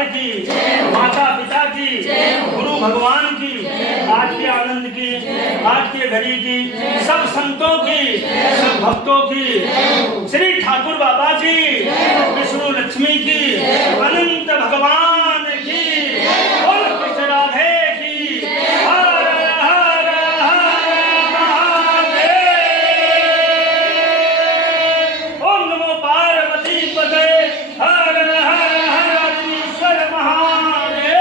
परिवार की, माता पिता की, गुरु भगवान की, आज के आनंद की, आज के घड़ी की, सब संतों की, सब भक्तों की, श्री ठाकुर बाबा की, विष्णु लक्ष्मी की, अनंत भगवान की, और कृष्ण राधे की। हर हर हर महादेव। ओम नमो पार्वती पते। हर हर हर ईश्वर महादेव।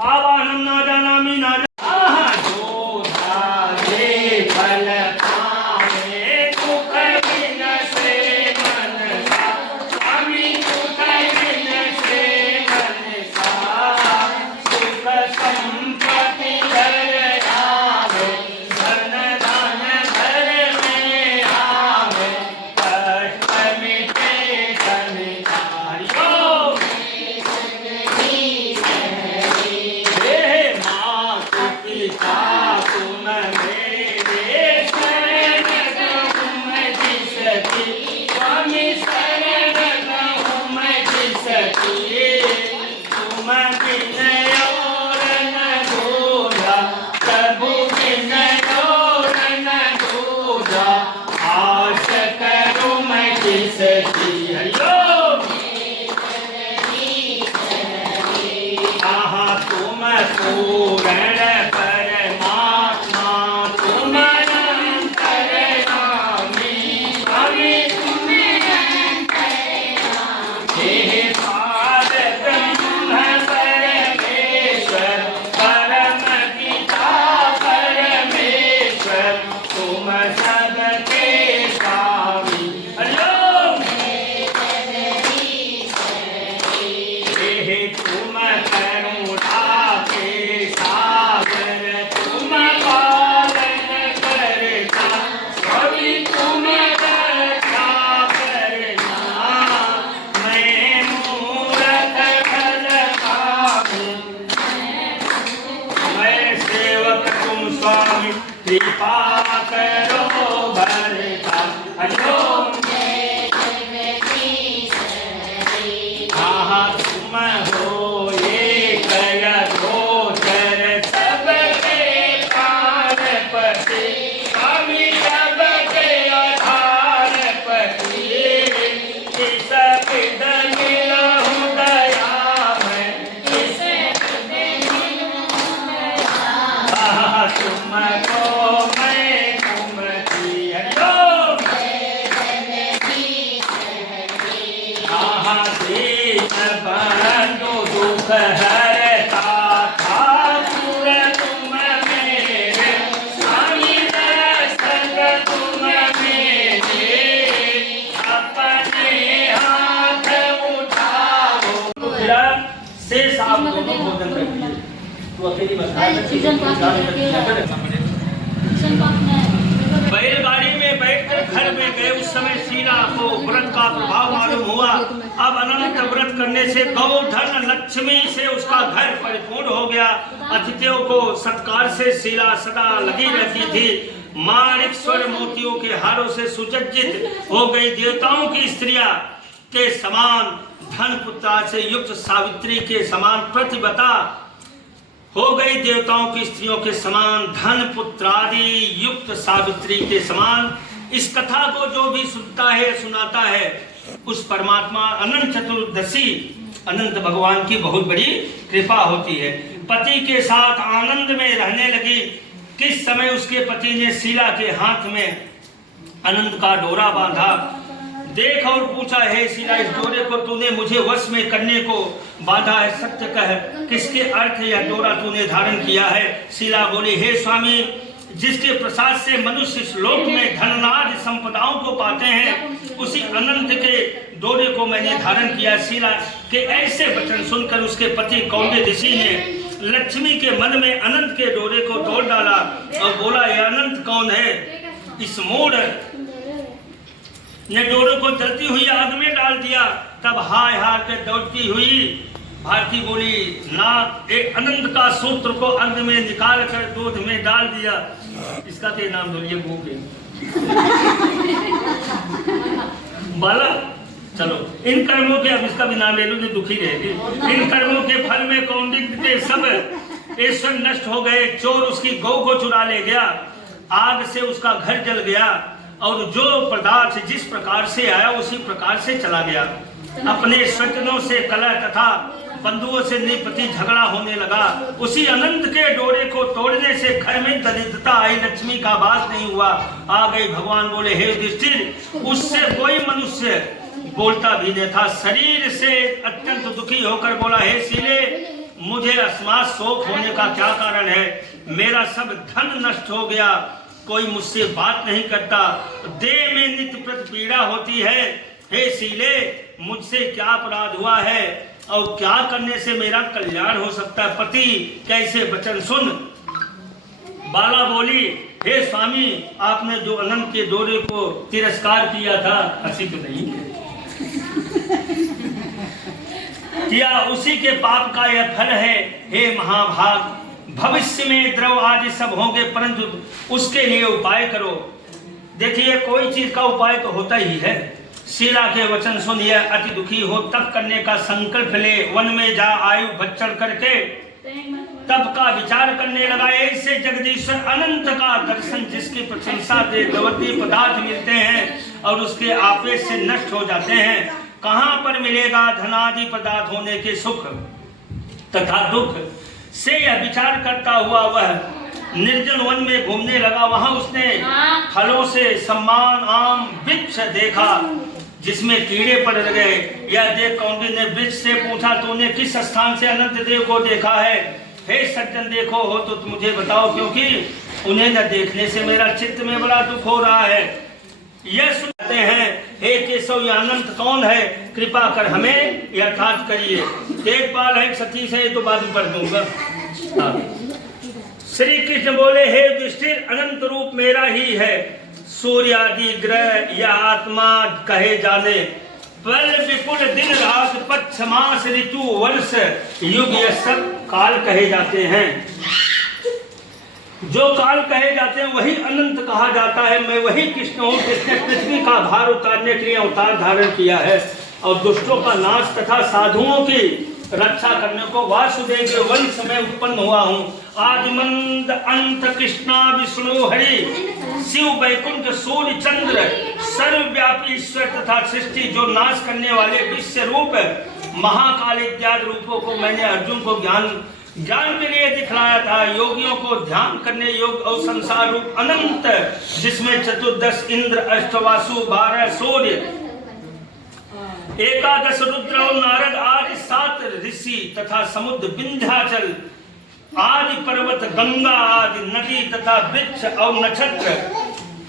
आवाहनं न जानामि न कृपा करो भरता। हरिओम आहा तुम हो एक गोचर सबके पारपति, स्वामी सबके आधारपति, इस विद मिलहु दयामय, आहा तुमको बंधु दुख हरता ठाकुर तुम मेरे, स्वामी दर्शन तुम मेरे, अपने हाथ उठाओ। शेष आप दोनों भोजन करिए। तो अकेली बैलगाड़ी में बैठकर घर में गए उस समय शीला को व्रत का प्रभाव मालूम हुआ। अब अनंत व्रत करने से गौधन लक्ष्मी से उसका घर परिपूर्ण हो गया। अतिथियों को सत्कार से शीला सदा लगी रहती थी। माणिक स्वर मोतियों के हारों से सुसज्जित हो गई। देवताओं की स्त्रियां के समान धन पुत्र से युक्त सावित्री के समान प्रतिव्रता हो गई। देवताओं की स्त्रियों के समान धन पुत्र आदि युक्त सावित्री के समान। इस कथा को जो भी सुनता है सुनाता है उस परमात्मा अनंत चतुर्दशी अनंत भगवान की बहुत बड़ी कृपा होती है। पति के साथ आनंद में रहने लगी। किस समय उसके पति ने शीला के हाथ में अनंत का डोरा बांधा, देख और पूछा, हे शीला इस डोरे को तूने मुझे वश में करने को बांधा है, सत्य कह किसके अर्थ यह डोरा तूने धारण किया है। शीला बोली, हे स्वामी जिसके प्रसाद से मनुष्य इस लोक में धनादि संपदाओं को पाते हैं उसी अनंत के डोरे को मैंने धारण किया। शीला के ऐसे वचन सुनकर उसके पति कौंडिन्य ऋषि ने लक्ष्मी के मन में अनंत के डोरे को तोड़ डाला और बोला, यह अनंत कौन है? इस मूढ़ ने डोरे को जलती हुई आग में डाल दिया। तब हाय हाय के दौड़ती हुई भारती बोली, ना एक अनंत का सूत्र को अग्नि में निकाल कर दूध में डाल दिया। इसका क्या नाम बोलिए? भूखे बाला चलो, इन कर्मों के, अब इसका भी नाम ले लो नहीं दुखी रहेगी। इन कर्मों के फल में कौंडिन्य के सब ऐश्वर्य नष्ट हो गए। चोर उसकी गौ को चुरा ले गया, आग से उसका घर जल गया, और जो पदार्थ जिस प्रकार से आया उसी प्रकार से चला गया। अपने स्वजनों से कलह तथा बंधुओं से निपति झगड़ा होने लगा। उसी अनंत के डोरे को तोड़ने से घर में दरिद्रता आई, लक्ष्मी का वास नहीं हुआ। आ गई। भगवान बोले, हे युधिष्ठिर, उससे कोई मनुष्य बोलता भी नहीं था। शरीर से अत्यंत दुखी होकर बोला, हे शीले, मुझे अस्मात् शोक होने का क्या कारण है? मेरा सब धन नष्ट हो गया, कोई मुझसे बात नहीं करता, देह में नित्य प्रति पीड़ा होती है। हे शीले, मुझसे क्या अपराध हुआ है और क्या करने से मेरा कल्याण हो सकता है? पति कैसे वचन सुन। बाला बोली, हे स्वामी, आपने जो अनंत के डोरे को तिरस्कार किया था, हंसी तो नहीं किया, उसी के पाप का यह फल है। हे महाभाग, भविष्य में द्रव आदि सब होंगे, परंतु उसके लिए उपाय करो। देखिए, कोई चीज का उपाय तो होता ही है। शीला के वचन सुन, यह अति दुखी हो तब करने का संकल्प ले। वन में जा आयु भक्षण करके तब का विचार करने लगा। ऐसे जगदीश्वर अनंत का दर्शन, जिसकी प्रशंसा से दवती पदार्थ मिलते हैं और उसके आवेश से नष्ट हो जाते हैं, कहाँ पर मिलेगा धनादि पदार्थ होने के सुख तथा दुख से यह विचार करता हुआ वह निर्जन वन में घूमने लगा। वहां उसने फलों से सम्मान आम वृक्ष देखा जिसमें कीड़े पड़ गए। यह देख कौंडिन्य ने वृक्ष से पूछा, तूने किस स्थान से अनंत देव को देखा है? हे सज्जन, देखो हो तो मुझे बताओ, क्योंकि उन्हें न देखने से मेरा चित्त में बड़ा दुख हो रहा है। यह सुनते हैं, हे केशव, यह अनंत कौन है? कृपा कर हमें यथार्थ करिए। देखभाल है सती से तो बाद में पढ़ दूंगा। श्री कृष्ण बोले, हे युधिष्ठिर, अनंत रूप मेरा ही है। सूर्य आदि ग्रह या आत्मा कहे जाने, पल विपुल दिन रात पक्ष मास ऋतु वर्ष युग, यह सब काल कहे जाते हैं। जो काल कहे जाते हैं वही अनंत कहा जाता है। मैं वही कृष्ण हूँ जिसने पृथ्वी का भार उतारने के लिए अवतार धारण किया है और दुष्टों का नाश तथा साधुओं की रक्षा करने को वासुदेव के वंश में उत्पन्न हुआ हूँ। आदिमंद अंत कृष्णा विष्णु हरि शिव वैकुंठ सूर्य चंद्र सर्वव्यापी ईश्वर तथा सृष्टि जो नाश करने वाले विश्व रूप महाकाल इत्यादि रूपों को मैंने अर्जुन को ज्ञान के लिए दिखलाया था। योगियों को ध्यान करने योग और संसार रूप अनंत, जिसमें चतुर्दश इंद्र, अष्टवासु, 12 सूर्य, 11 रुद्र और नारद आदि 7 ऋषि तथा समुद्र विंध्याचल आदि पर्वत, गंगा आदि नदी तथा वृक्ष और नक्षत्र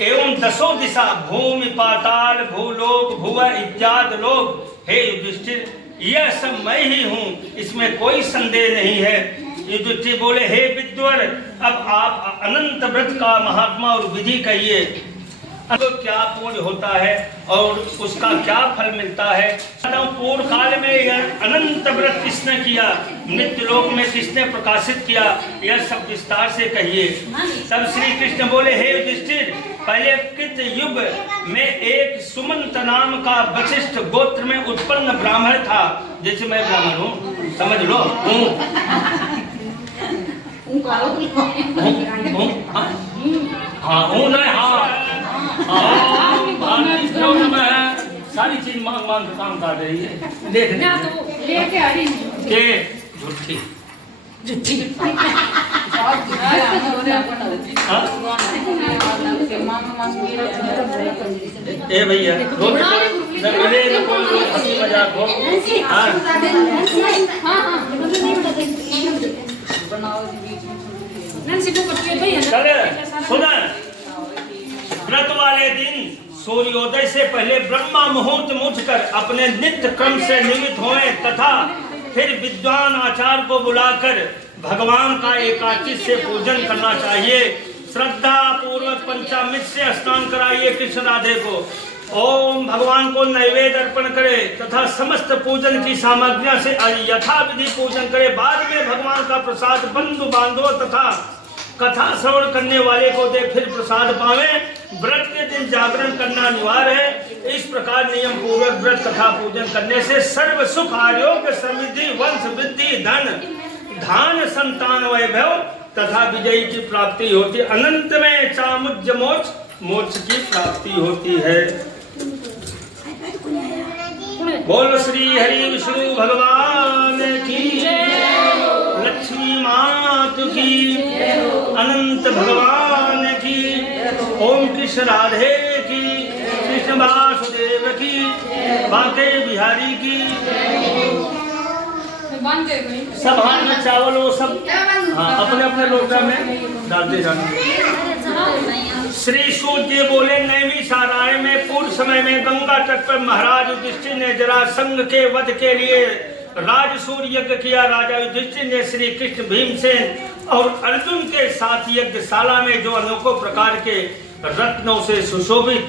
एवं 10 दिशा, भूमि, पाताल, भूलोक, भुवर इत्यादि लोग। हे युधिष्ठिर, यह सब मैं ही हूँ, इसमें कोई संदेह नहीं है। युधिष्ठिर बोले, हे विद्वर, अब आप अनंत व्रत का महात्मा और विधि कहिए। तो क्या पुण्य होता है और उसका क्या फल मिलता है? पूर्व काल में यह अनंत व्रत किसने किया, नित्य लोक में किसने प्रकाशित किया, यह सब विस्तार से कहिए। तब श्री कृष्ण बोले, हे युधिष्ठिर, पहले कृत युग में एक सुमंत नाम का वशिष्ठ गोत्र में उत्पन्न ब्राह्मण था। जैसे मैं ब्राह्मण हूँ, समझ लो सारी चीज मांग मांग काम कर रही है। देखने झूठी ए भैया मजाक हो। सुना, व्रत वाले दिन सूर्योदय से पहले ब्रह्मा मुहूर्त में उठकर अपने नित्य क्रम से निमित्त होए तथा फिर विद्वान आचार्य को बुलाकर भगवान का एकाचित से पूजन करना चाहिए। श्रद्धा पूर्वक पंचामृत से स्नान कराइए कृष्ण राधे को। ओम भगवान को नैवेद्य अर्पण करे तथा समस्त पूजन की सामग्रियों से यथाविधि पूजन करे। बाद में भगवान का प्रसाद बंधु बांधव तथा कथा श्रवण करने वाले को दे, फिर प्रसाद पावे। व्रत के दिन जागरण करना अनिवार्य है। इस प्रकार नियम पूर्वक व्रत कथा पूजन करने से सर्व सुख आरोग्य समृद्धि वंश वृद्धि धन धान संतान वैभव तथा विजयी की प्राप्ति होती, अनंत में चामुज्य मोक्ष की प्राप्ति होती है। बोल श्री हरि विष्णु भगवान की, लक्ष्मी मात की, अनंत भगवान की, ओम कृष्ण राधे की, कृष्ण वासुदेव की, बांके बिहारी की। सब हाथ में चावल वो सब अपने अपने लोटा में डालते जाना। श्री सूत जी बोले, नैमिषारण्य में पूर्व समय में गंगा तट पर महाराज युधिष्ठिर ने जरासंध के वध के लिए राजसूय यज्ञ किया। राजा युधिष्ठिर ने श्री कृष्ण भीमसेन और अर्जुन के साथ यज्ञशाला में जो अनेकों प्रकार के रत्नों से सुशोभित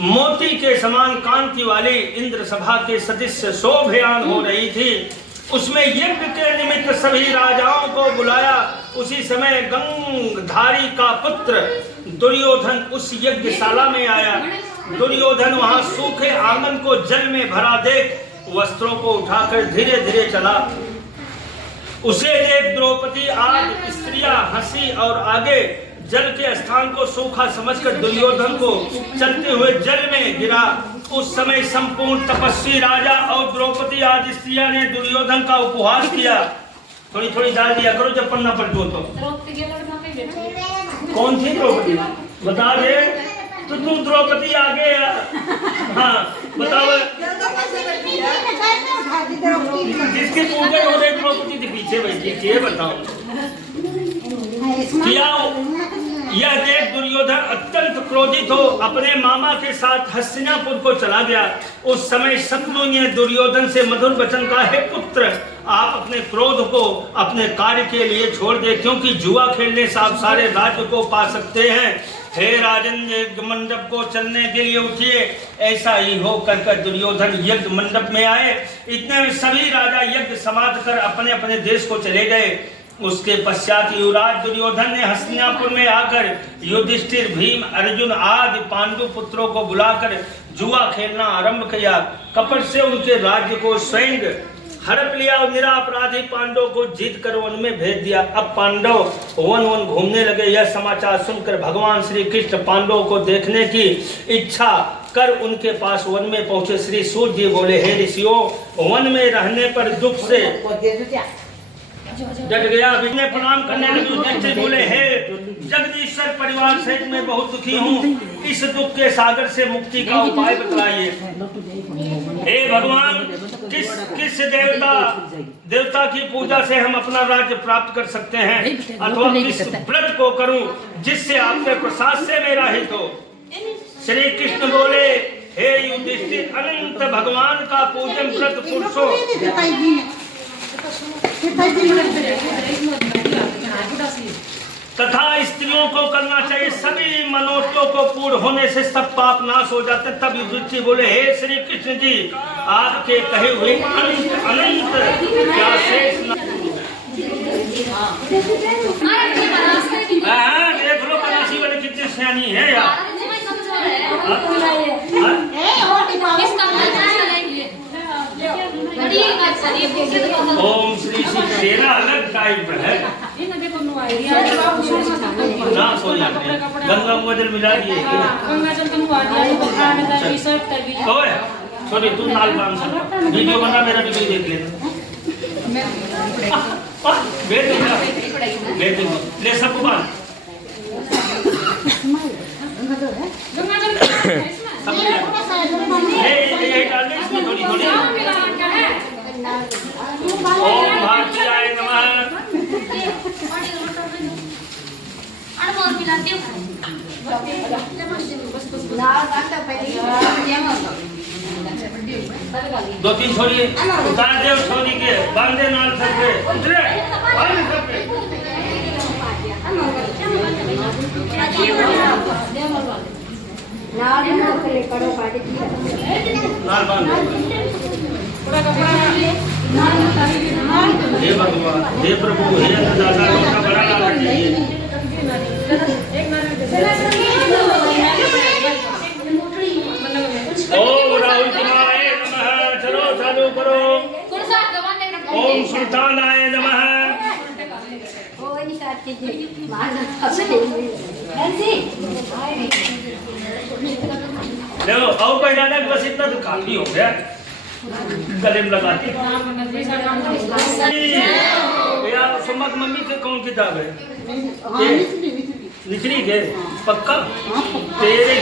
मोती के समान कांति वाली इंद्र सभा के सदस्य शोभयान हो रही थी, उसमें यज्ञ के निमित्त सभी राजाओं को बुलाया। उसी समय गंगधारी का पुत्र दुर्योधन उस यज्ञशाला में आया। दुर्योधन वहां सूखे आंगन को जल में भरा देख वस्त्रों को उठाकर धीरे धीरे चला। उसे देख द्रौपदी आदि स्त्रियां हंसी और आगे जल के स्थान को सूखा समझकर दुर्योधन को चलते हुए जल में गिरा। उस समय संपूर्ण तपस्वी राजा और द्रौपदी आदि स्त्रियां ने दुर्योधन का उपहास किया। थोड़ी थोड़ी डाल दिया करो जब पन्ना पलटो तो। कौन थी द्रौपदी बता दे। तो तू द्रौपदी आगे, हाँ बताओ। जिसके पूजा हो रहे द्रौपदी के पीछे बैठी थी, बताओ क्या। यह देख दुर्योधन अत्यंत क्रोधित हो अपने मामा के साथ हस्तिनापुर को चला गया। उस समय शत्रुओं ने दुर्योधन से मधुर वचन कहा, हे पुत्र, आप अपने क्रोध को अपने कार्य के लिए छोड़ दे, क्योंकि जुआ खेलने से आप सारे राज्य को पा सकते हैं। हे राजन, यज्ञ मंडप को चलने के लिए उठिए। ऐसा ही हो कर दुर्योधन यज्ञ मंडप में आए। इतने में सभी राजा यज्ञ समाप्त कर अपने अपने देश को चले गए। उसके पश्चात युवराज दुर्योधन ने हस्तिनापुर में आकर युधिष्ठिर, भीम, अर्जुन आदि पांडु पुत्रों को बुलाकर जुआ खेलना आरंभ किया। कपट से उनके राज्य को स्वयं हड़प लिया और निरापराधी पांडवों को जीत कर वन में भेज दिया। अब पांडव वन घूमने लगे। यह समाचार सुनकर भगवान श्री कृष्ण पांडवों को देखने की इच्छा कर उनके पास वन में पहुंचे। श्री सूत जी बोले, हे ऋषियों, वन में रहने पर दुख से डट गया। विष्णु प्रणाम करने लगे। युधिष्ठिर बोले, हे जगदीश्वर, परिवार सहित मैं बहुत दुखी हूँ। इस दुख के सागर से मुक्ति का उपाय बतलाइए। हे भगवान, किस देवता की पूजा से हम अपना राज्य प्राप्त कर सकते हैं, अथवा किस व्रत को करूं जिससे आपके प्रसाद से मेरा हित हो। श्री कृष्ण बोले, हे युधिष्ठिर, अनंत भगवान का पूजन व्रत पुरुषों तथा स्त्रियों को करना चाहिए। सभी मनोरथों को पूर्ण होने से सब पाप नाश हो जाते। तब युधिष्ठिर बोले, हे श्री कृष्ण जी, आपके कहे हुए अनंत क्या शेष देख लो परासी वाले कितने सियानी है यार। ओम श्री श्री तेरा अलग टाइप है ना। सोना गंगा जल मिला दिए। ओए छोटी तू नाल बांध सकता, वीडियो बना, मेरा वीडियो देख लेना। ले सबको बांध। ओम भारतीयाय नमः। दो तीन छोड़िए, उतार दे छोरी के, बांधे नाल सबके, उतरे बांध सबके। नाल बांध। हे भगवान, हे प्रभु, हे अन्नदाता, लोटा बड़ा लाल कीजिए। ओम चालू करो। ओम सुल्तानाय नमः। देखो और कोई डाले बस इतना तो काफी हो गया। गले में लगा के यार सुमक मम्मी से कौन किताब है? निचली गए पक्का तेरे